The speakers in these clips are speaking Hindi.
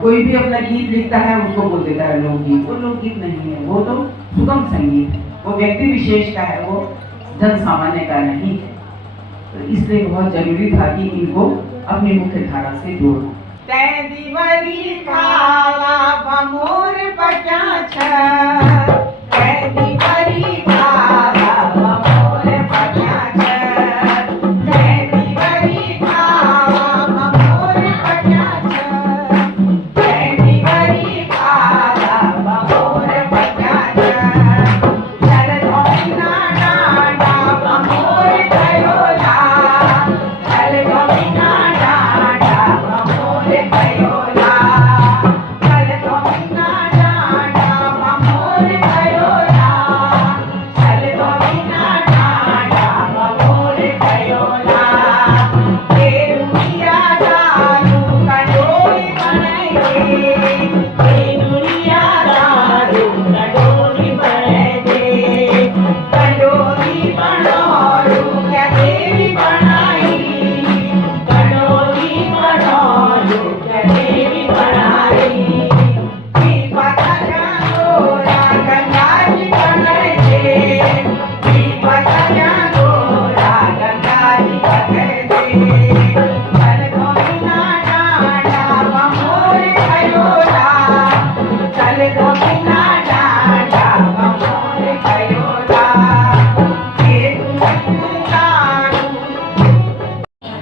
कोई भी अपना गीत लिखता है उसको बोल देता है लोकगीत। वो लोकगीत नहीं है, वो तो सुगम संगीत है, वो व्यक्ति विशेष का है, वो जन सामान्य का नहीं है। तो इसलिए बहुत जरूरी था कि इनको अपनी मुख्य धारा से जोड़ना।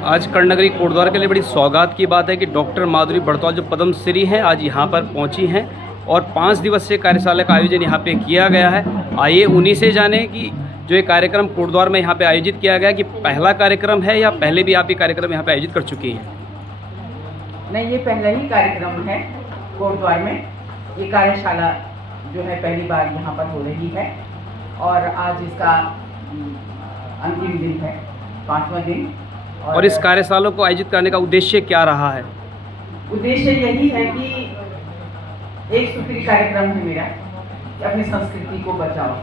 आज कर्णनगरी कोटद्वार के लिए बड़ी सौगात की बात है कि डॉक्टर माधुरी बड़तौल जो पद्मश्री हैं आज यहाँ पर पहुँची हैं और 5 दिवसीय कार्यशाला का आयोजन यहाँ पे किया गया है। आइए उन्हीं से जाने कि जो ये कार्यक्रम कोटद्वार में यहाँ पे आयोजित किया गया कि पहला कार्यक्रम है या पहले भी आप ये कार्यक्रम यहाँ पे आयोजित कर चुकी हैं? नहीं, ये पहला ही कार्यक्रम है कोटद्वार में। ये कार्यशाला जो है पहली बार यहाँ पर हो रही है और आज इसका अंतिम दिन है, 5वां दिन। और इस कार्यशाला को आयोजित करने का उद्देश्य क्या रहा है? उद्देश्य यही है कि एक सूत्री कार्यक्रम है मेरा कि अपनी संस्कृति को बचाओ।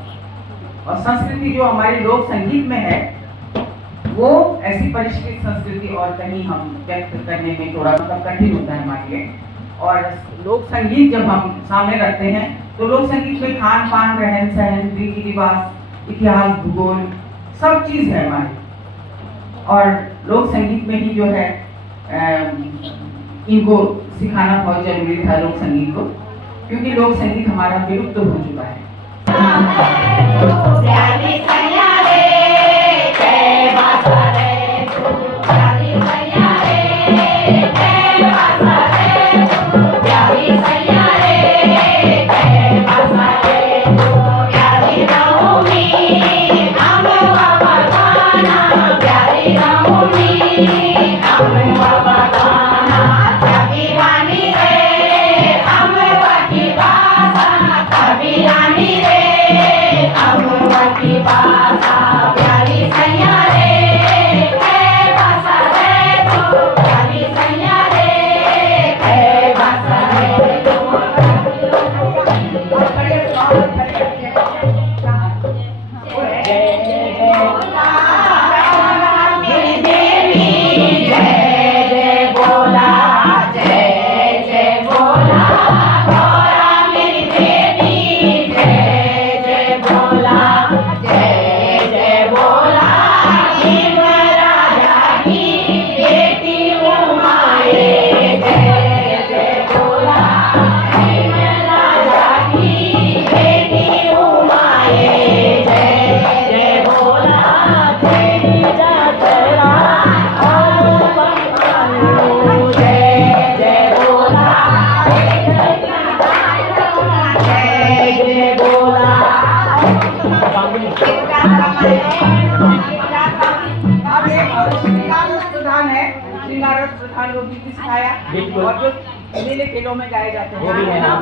और संस्कृति जो हमारे लोक संगीत में है वो ऐसी परिष्कृत संस्कृति और कहीं हम व्यक्त करने में थोड़ा कठिन होता है हमारे लिए। और लोक संगीत जब हम सामने रखते हैं तो लोक संगीत में खान पान, रहन सहन, रीति रिवाज, इतिहास, भूगोल सब चीज़ है हमारी। और लोक संगीत में ही जो है इनको सिखाना बहुत जरूरी था, लोक संगीत को, क्योंकि लोक संगीत हमारा विलुप्त हो चुका है। प्रधान लोकगीत सिखाया और जो मेले खेलों में गाए जाते हैं वो भी है ना।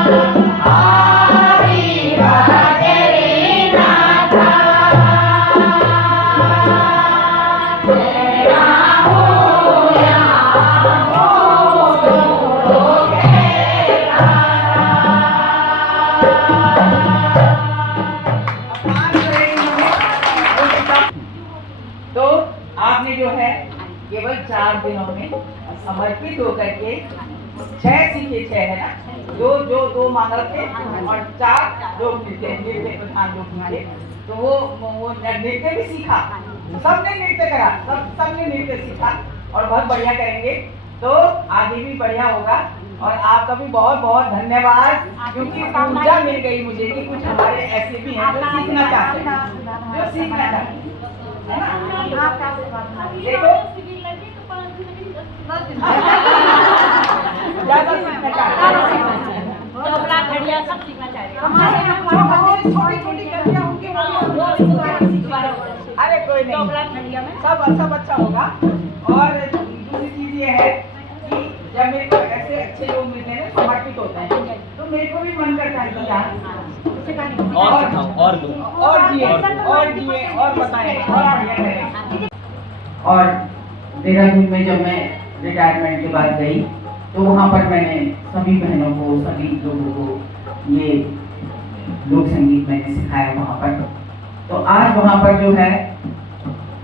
तो आपने जो है केवल 4 दिनों में समर्पित होकर के 6 सीखे, 6 है ना, दो मानव थे और 4 लोग नृत्य प्रधान लोग थे। तो वो नृत्य भी सीखा, सबने नृत्य करा, सबने नृत्य सीखा और बहुत बढ़िया करेंगे। तो आगे भी बढ़िया होगा और आपका भी बहुत बहुत धन्यवाद, क्योंकि ऊर्जा मिल गई मुझे कि कुछ हमारे ऐसे भी हैं जो सीखना चाहते हैं, जो सीखना चाहते हैं। देखो ज़्यादा सीखना चाहते हैं, तबला घड़िया सब सीखना चाह रहे हैं। हमारे छोटी-छोटी गलतियां होंगी, अरे कोई नहीं, तबला घड़िया में सब अच्छा होगा। और दूसरी चीज ये है कि जब मेरे को ऐसे अच्छे लोग मिलते हैं, समर्पित होते हैं, तो मेरे को भी मन करता है कि यार और जिए और बताएं और बढ़िया करें। और देहरादून में जब मैं रिटायरमेंट के बाद गई तो वहाँ पर मैंने सभी बहनों को, सभी लोगों को ये लोक संगीत मैंने सिखाया वहाँ पर। तो आज वहाँ पर जो है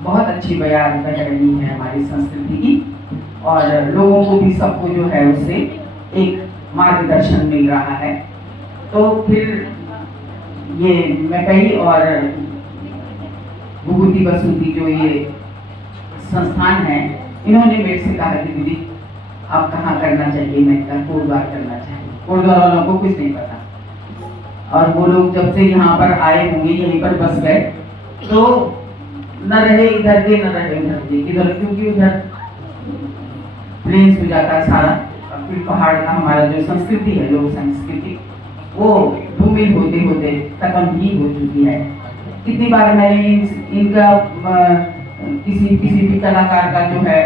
बहुत अच्छी बयान बह रही है हमारी संस्कृति की, और लोगों को भी, सबको जो है उससे एक मार्गदर्शन मिल रहा है। तो फिर ये मैपई और विभूति बसुंती जो ये संस्थान है, इन्होंने मेरे से कहा कि दीदी आप कहाँ करना चाहिए। मैं कहा कोटद्वार करना चाहिए। कोटद्वार वालों को कुछ नहीं पता, और वो लोग जब से यहाँ पर आए होंगे, यहीं पर बस गए, तो न रहे इधर के न रहे उधर के, इधर क्योंकि उधर प्लेन्स हो जाता है सारा, और फिर पहाड़ का हमारा जो संस्कृति है, लोक संस्कृति, वो धूमिल होते होते खत्म ही हो चुकी है। कितनी बार मैंने इनका किसी भी कलाकार का जो है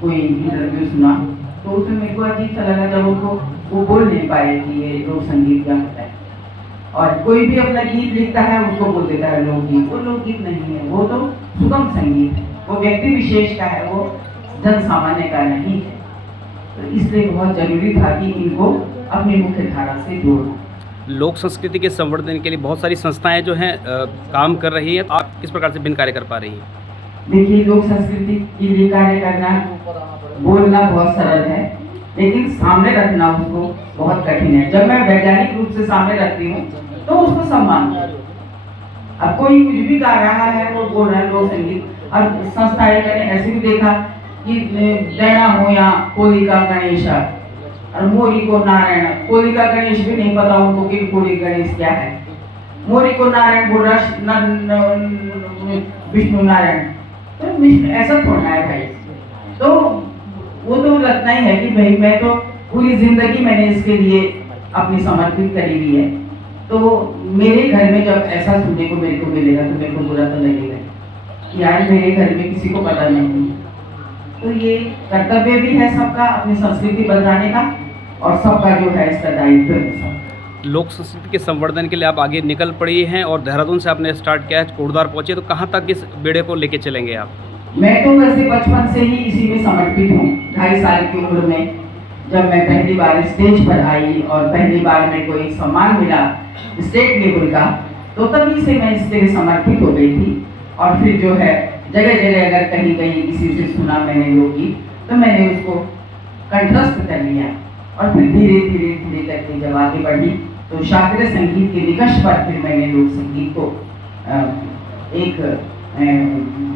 कोई इंटरव्यू सुना, तो उसमें मेरे को अजीब सा लगा जब उनको वो बोल नहीं पाए कि ये लोक संगीत क्या होता है। और कोई भी अपना गीत लिखता है उसको बोल देता है लोकगीत। वो लोकगीत नहीं है, वो तो सुगम संगीत है, वो व्यक्ति विशेष का है, वो जन सामान्य का नहीं है। तो इसलिए बहुत जरूरी था कि इनको अपनी मुख्य धारा से जोड़ना। लोक संस्कृति के संवर्धन के लिए बहुत सारी संस्थाएं जो हैं काम कर रही हैं। आप किस प्रकार से भिन्न कार्य कर पा रही हैं? देखिए, लोक संस्कृति के लिए कार्य करना, बोलना बहुत सरल है, लेकिन सामने रखना उसको बहुत कठिन है। जब मैं वैज्ञानिक रूप से सामने रखती हूँ तो उसको सम्मान करो। अब कोई कुछ भी गा रहा है, वो बोल रहा है लोक संगीत। और संस्थाएं, मैंने ऐसे भी देखा कि दैना हो या कोली का गणेश और मोरी को नारायण, कोली का गणेश भी नहीं पता उनको कि कोली गणेश क्या है। मोरी को नारायण बोल रहा, विष्णु नारायण, तो विष्णु ऐसा थोड़ा है भाई। तो वो तो लगता ही है कि भाई मैं तो पूरी जिंदगी मैंने इसके लिए अपनी समर्पित करी हुई है। तो मेरे घर में जब ऐसा सुनने को मेरे को मिलेगा तो मेरे को बुरा तो लगेगा कि यार मेरे घर में किसी को पता नहीं। तो ये कर्तव्य भी है सबका अपनी संस्कृति बचाने का, और सबका जो है इसका दायित्व है। लोक संस्कृति के संवर्धन के लिए आप आगे निकल पड़ी हैं और देहरादून से आपने स्टार्ट किया है, कोटद्वार पहुंचे, तो कहाँ तक इस बेड़े को लेके चलेंगे आप? मैं तो वैसे बचपन से ही इसी में समर्पित हूँ। 2.5 साल की उम्र में जब मैं पहली बार स्टेज पर आई और पहली बार मेरे को एक सम्मान मिला स्टेट लेवल का, तो तभी से मैं इसके लिए समर्पित हो गई थी। और फिर जो है जगह जगह अगर कहीं कहीं किसी से सुना मैंने लोकगीत, तो मैंने उसको कंठस्थ कर लिया। और फिर धीरे धीरे धीरे करके जब आगे बढ़ी तो शास्त्रीय संगीत के निकष पर फिर मैंने लोक संगीत को एक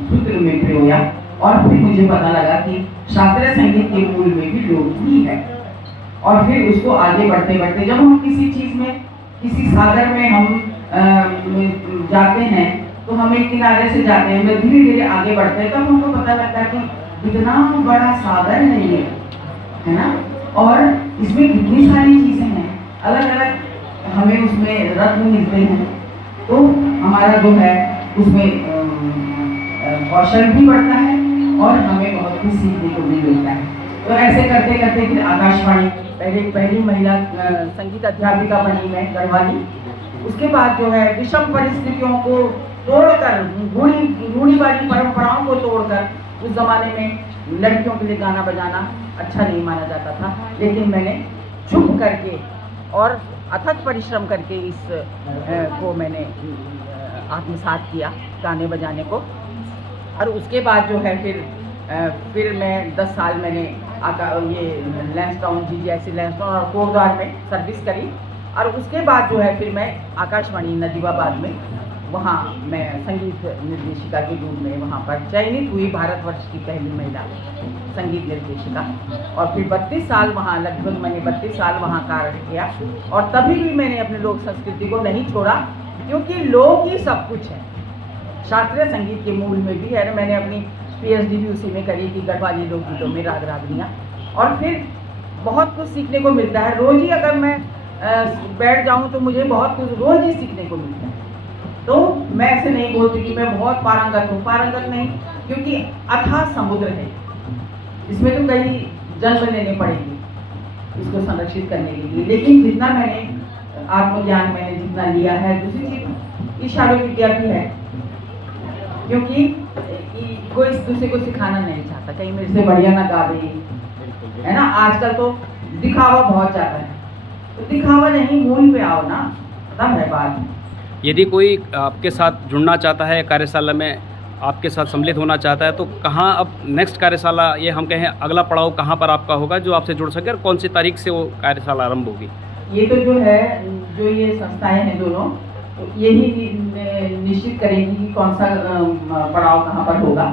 सूत्र में पिरोया। और फिर मुझे पता लगा कि शास्त्रीय संगीत के मूल में भी लोक ही है। और फिर उसको आगे बढ़ते बढ़ते जब हम किसी चीज में, किसी सागर में हम जाते हैं, तो हम एक किनारे से जाते हैं, हम धीरे धीरे आगे बढ़ते हैं, तब हमको पता लगता है कि इतना बड़ा सागर है ये, है ना, और इसमें कितनी सारी चीजें हैं, अलग अलग हमें उसमें रत्न मिलते हैं। तो हमारा जो है उसमें कौशल भी बढ़ता है और हमें बहुत कुछ सीखने को भी मिलता है। तो ऐसे करते करते फिर आकाशवाणी पहली महिला संगीत अध्यापिका बनी मैं गढ़वाली। उसके बाद जो है विषम परिस्थितियों को तोड़कर, रूढ़िवादी परंपराओं को तोड़कर, उस ज़माने में लड़कियों के लिए गाना बजाना अच्छा नहीं माना जाता था, लेकिन मैंने चुप करके और अथक परिश्रम करके इस को मैंने आत्मसात किया, गाने बजाने को। और उसके बाद जो है फिर मैं 10 साल मैंने ये लैंसडाउन GGIC लैंसडाउन और कोटद्वार में सर्विस करी। और उसके बाद जो है फिर मैं आकाशवाणी नजीबाबाद में, वहाँ मैं संगीत निर्देशिका के रूप में वहाँ पर चयनित हुई, भारतवर्ष की पहली महिला संगीत निर्देशिका। और फिर 32 साल वहाँ, लगभग मैंने 32 साल वहाँ कार्य किया। और तभी भी मैंने अपने लोक संस्कृति को नहीं छोड़ा, क्योंकि लोक ही सब कुछ है। शास्त्रीय संगीत के मूल में भी है। मैंने अपनी PhD भी उसी में करी थी, गढ़वाली लोकगीतों में, राग रागनियाँ। और फिर बहुत कुछ सीखने को मिलता है। रोज़ ही अगर मैं बैठ जाऊँ तो मुझे बहुत कुछ रोज़ ही सीखने को मिलता है। तो मैं ऐसे नहीं बोलती कि मैं बहुत पारंगत हूँ, पारंगत नहीं, क्योंकि अथाह समुद्र है, इसमें तो कई जन्म लेने पड़ेंगे इसको संरक्षित करने के लिए। लेकिन जितना मैंने आत्मज्ञान मैंने जितना लिया है, दूसरी चीज इशारों विद्या भी है, क्योंकि कोई इस दूसरे को सिखाना नहीं चाहता, कहीं मेरे से बढ़िया ना गा दे, है ना। आजकल तो दिखावा बहुत ज़्यादा है, तो दिखावा नहीं, मूल पे आओ ना, खत्म है बात। यदि कोई आपके साथ जुड़ना चाहता है, कार्यशाला में आपके साथ सम्मिलित होना चाहता है, तो कहाँ अब नेक्स्ट कार्यशाला, ये हम कहें अगला पड़ाव कहाँ पर आपका होगा जो आपसे जुड़ सके, और कौन सी तारीख से वो कार्यशाला आरंभ होगी? ये तो जो है, जो ये संस्थाएं हैं दोनों, तो यही निश्चित करेंगी कि कौन सा पड़ाव कहाँ पर होगा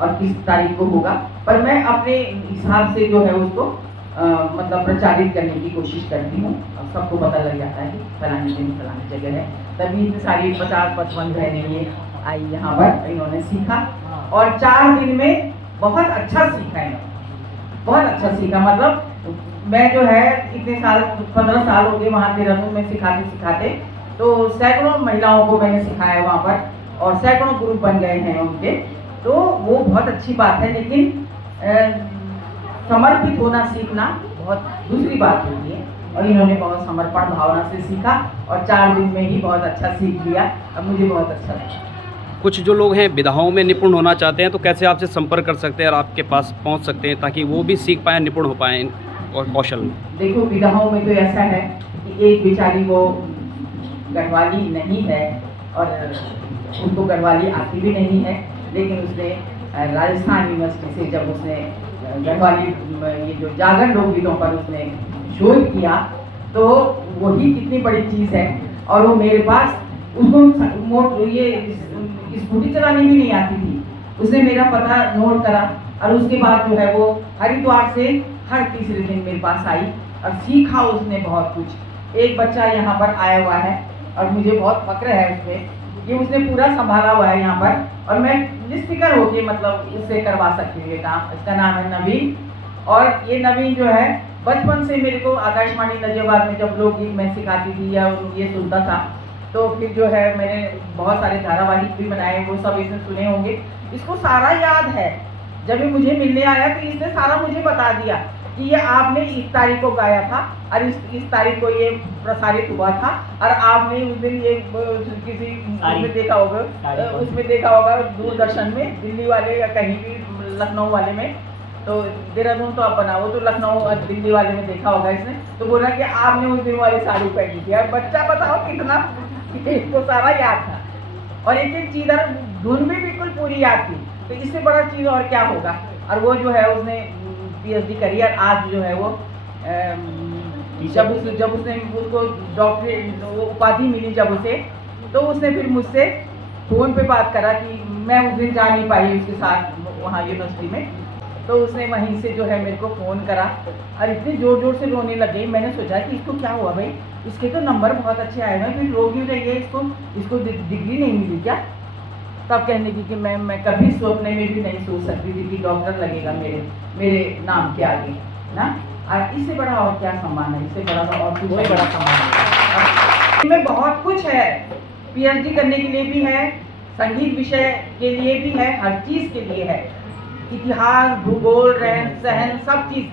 और किस तारीख को होगा। पर मैं अपने हिसाब से जो है उसको मतलब प्रचारित करने की कोशिश करती हूँ। अब सबको पता लग जाता है कि फलानी दिन फलानी जगह है। तभी इतनी सारी 50-55 बहनें ये आई यहाँ पर, इन्होंने सीखा और 4 दिन में बहुत अच्छा सीखा इन्होंने, बहुत अच्छा सीखा। मतलब मैं जो है इतने साल, 15 साल हो गए वहाँ देहरादून में सिखाते सिखाते, तो सैकड़ों महिलाओं को मैंने सिखाया वहाँ पर, और सैकड़ों ग्रुप बन गए हैं उनके, तो वो बहुत अच्छी बात है। लेकिन समर्पित होना सीखना बहुत दूसरी बात होती है, और इन्होंने बहुत समर्पण भावना से सीखा और 4 दिन में ही बहुत अच्छा सीख लिया। अब मुझे बहुत अच्छा लगा। कुछ जो लोग हैं विधाओं में निपुण होना चाहते हैं, तो कैसे आपसे संपर्क कर सकते हैं और आपके पास पहुंच सकते हैं, ताकि वो भी सीख पाएँ, निपुण हो पाएँ और कौशल में? देखो, विधाओं में तो ऐसा है कि एक बेचारी वो गढ़वाली नहीं है और उनको गढ़वाली आती भी नहीं है, लेकिन उसने राजस्थान यूनिवर्सिटी से जब उसने गढ़वाली ये जो जागर लोकगीतों पर उसने शोध किया, तो वही कितनी बड़ी चीज़ है। और वो मेरे पास, उसको ये स्कूटी चलानी भी नहीं आती थी, उसने मेरा पता नोट करा और उसके बाद जो है वो हरिद्वार से हर तीसरे दिन मेरे पास आई और सीखा उसने बहुत कुछ। एक बच्चा यहाँ पर आया हुआ है और मुझे बहुत फक्र है उसमें, ये उसने पूरा संभाला हुआ है यहाँ पर, और मैं निष्फिक्र होके मतलब उससे करवा सकती हूँ ये काम। इसका नाम है नवीन, और ये नवीन जो है बचपन से मेरे को आकाशवाणी नजीबाबाद में जब लोकगीत मैं सिखाती थी या ये सुनता था, तो फिर जो है मैंने बहुत सारे धारावाहिक भी बनाए, वो सब इसने सुने होंगे। इसको सारा याद है। जब ये मुझे मिलने आया तो इसने सारा मुझे बता दिया कि ये आपने इस तारीख को गाया था और इस तारीख को ये प्रसारित हुआ था, और आपने उस दिन ये किसी उसमें देखा होगा दूरदर्शन में, दिल्ली वाले या कहीं भी, लखनऊ वाले में, तो देहरादून तो आप बनाओ, तो लखनऊ और दिल्ली वाले में देखा होगा इसने। तो बोला कि आपने उस दिन वाली साड़ी पहनी थी। और बच्चा बताओ कितना इसको सारा याद था, और एक एक चीज़ और धुन भी बिल्कुल पूरी याद थी। तो इससे बड़ा चीज़ और क्या होगा। और वो जो है उसने PhD करी, और आज जो है वो जब उसने उसको डॉक्टरेट उपाधि मिली जब उसे, तो उसने फिर मुझसे फ़ोन पे बात करा कि मैं उस दिन जा नहीं पाई उसके साथ वहाँ यूनिवर्सिटी में, तो उसने वहीं से जो है मेरे को फ़ोन करा और इतने ज़ोर ज़ोर से रोने लगे। मैंने सोचा कि इसको क्या हुआ भाई, इसके तो नंबर बहुत अच्छे आए हुए, फिर रो क्यों रही है, इसको डिग्री नहीं मिली क्या? तब कहने की कि मैं कभी सपने में भी नहीं सोच सकती थी कि डॉक्टर लगेगा मेरे नाम के आगे ना। और इससे बड़ा और क्या सम्मान है, इससे बड़ा और कुछ बड़ा सम्मान है। इसमें बहुत कुछ है, PhD करने के लिए भी है, संगीत विषय के लिए भी है, हर चीज़ के लिए है। इतिहास, भूगोल, रहन सहन सब चीज,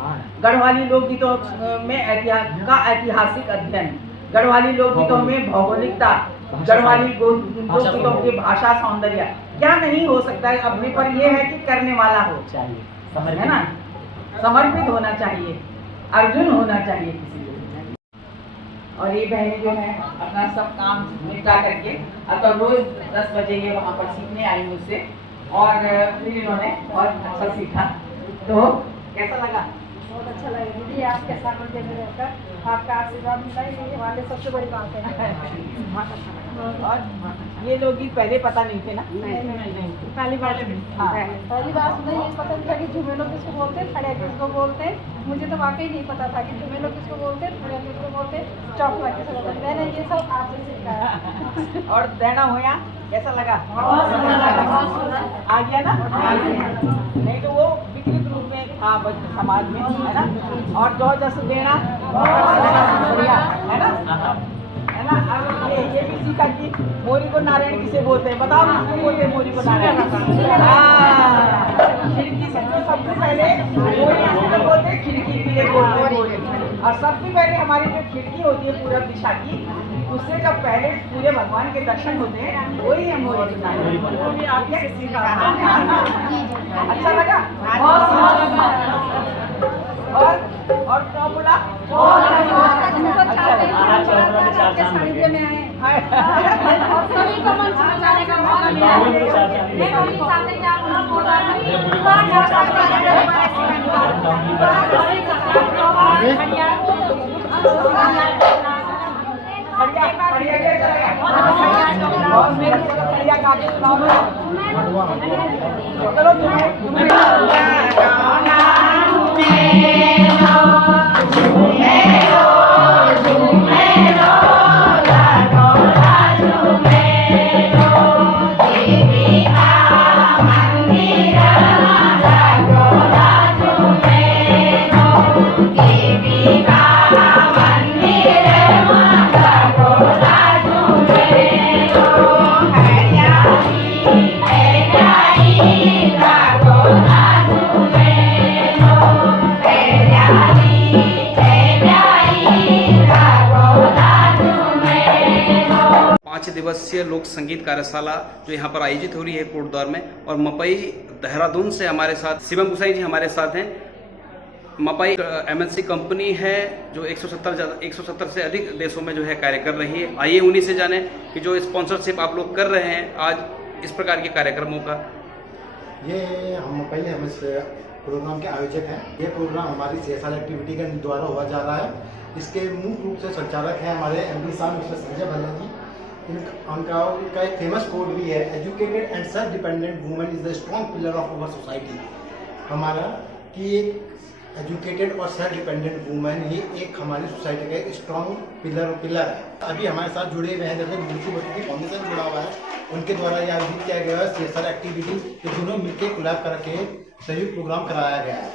गढ़वाली लोकगीतों में ऐतिहासिक अध्ययन, गढ़वाली लोकगीतों में भौगोलिकता, गढ़वाली लोकगीतों की भाषा सौंदर्य, क्या नहीं हो सकता है अपने पर। ये है कि करने वाला हो, है ना, समर्पित होना चाहिए, अर्जुन होना चाहिए किसी को। और ये बहनें जो है अपना सब काम निपटा करके अब तो रोज 10 बजे ये वहाँ पर सीखने आई मुझसे, और फिर इन्होंने बहुत अच्छा सीखा। तो कैसा लगा? बहुत अच्छा लगा दीदी, आपके साथ मुझे रहकर आपका आशीर्वाद मिला, ये हमारे सबसे बड़ी बात है। बहुत अच्छा लगा। और ये लोग पहले पता नहीं थे ना? नहीं, पहली बार हाँ। पहली बार सुना, ये पता नहीं था कि झुमेलो किसको बोलते हैं, खड़िया किसको बोलते हैं। मुझे तो वाकई नहीं पता था कि झुमेलो किसको बोलते हैं, खड़िया किसको बोलते हैं, चौकला किसको बोलते हैं। मैंने ये सब आपसे सीखा है। और देना हो यहाँ कैसा लगा? बहुत सुंदर। आ गया ना? आ गया। नहीं तो वो विकृत रूप में था समाज में, है ना। और जो जस देना बढ़िया, है ना, है ना। अब ये भी सीखा कि मोरी को नारायण किसे बोलते हैं, बताओ किसको बोलते हैं मोरी को नारायण? खिड़की से तो सबसे पहले मोरी किसको बोलते हैं? खिड़की के लिए बोलते हैं मोरी। और सबसे पहले हमारी जो खिड़की होती है पूरब दिशा की, उससे जब पहले पूरे भगवान के दर्शन होते हैं, वही है मोरी की नारायण। वो भी आप कैसे सीखा? अच्छा लगा? और क्या बोला? आपके सानिध्य में आए और सभी को मंच में जाने का मौका मिला। मैं वही चाहते कि आप हम दिवसीय लोक संगीत कार्यशाला जो यहाँ पर आयोजित हो रही है कोटद्वार में, और मपई देहरादून से हमारे साथ शिवम गुसाई जी हमारे साथ हैं। मपई MNC कंपनी है जो 170 से अधिक देशों में जो है कार्य कर रही है। आइए उन्हीं से जाने कि जो स्पॉन्सरशिप आप लोग कर रहे हैं आज इस प्रकार के कार्यक्रमों का। ये हम मपई MNC प्रोग्राम के आयोजक हैं। ये प्रोग्राम हमारी CSR एक्टिविटी के द्वारा हुआ जा रहा है। इसके मुख्य रूप से संचालक हैं हमारे MD साहब मिस्टर संजय भल्ला जी। उनका एक फेमस कोड भी है, educated and self dependent women is the strong pillar of our society. हमारा कि एक एजुकेटेड और सेल्फ डिपेंडेंट वुमेन ही एक हमारी सोसाइटी का स्ट्रॉन्ग पिलर है। अभी हमारे साथ जुड़े हुए हैं जैसे मूर्ति बतूती फाउंडेशन जुड़ा हुआ है, उनके द्वारा यह आयोजित किया गया है CSR एक्टिविटी, जो दोनों मिलकर कोलैब करके संयुक्त प्रोग्राम कराया गया है।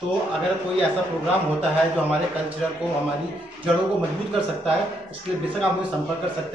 तो अगर कोई ऐसा प्रोग्राम होता है जो हमारे कल्चर को, हमारी जड़ों को मजबूत कर सकता है, उसके लिए बेशक आप मुझे संपर्क कर सकते हैं।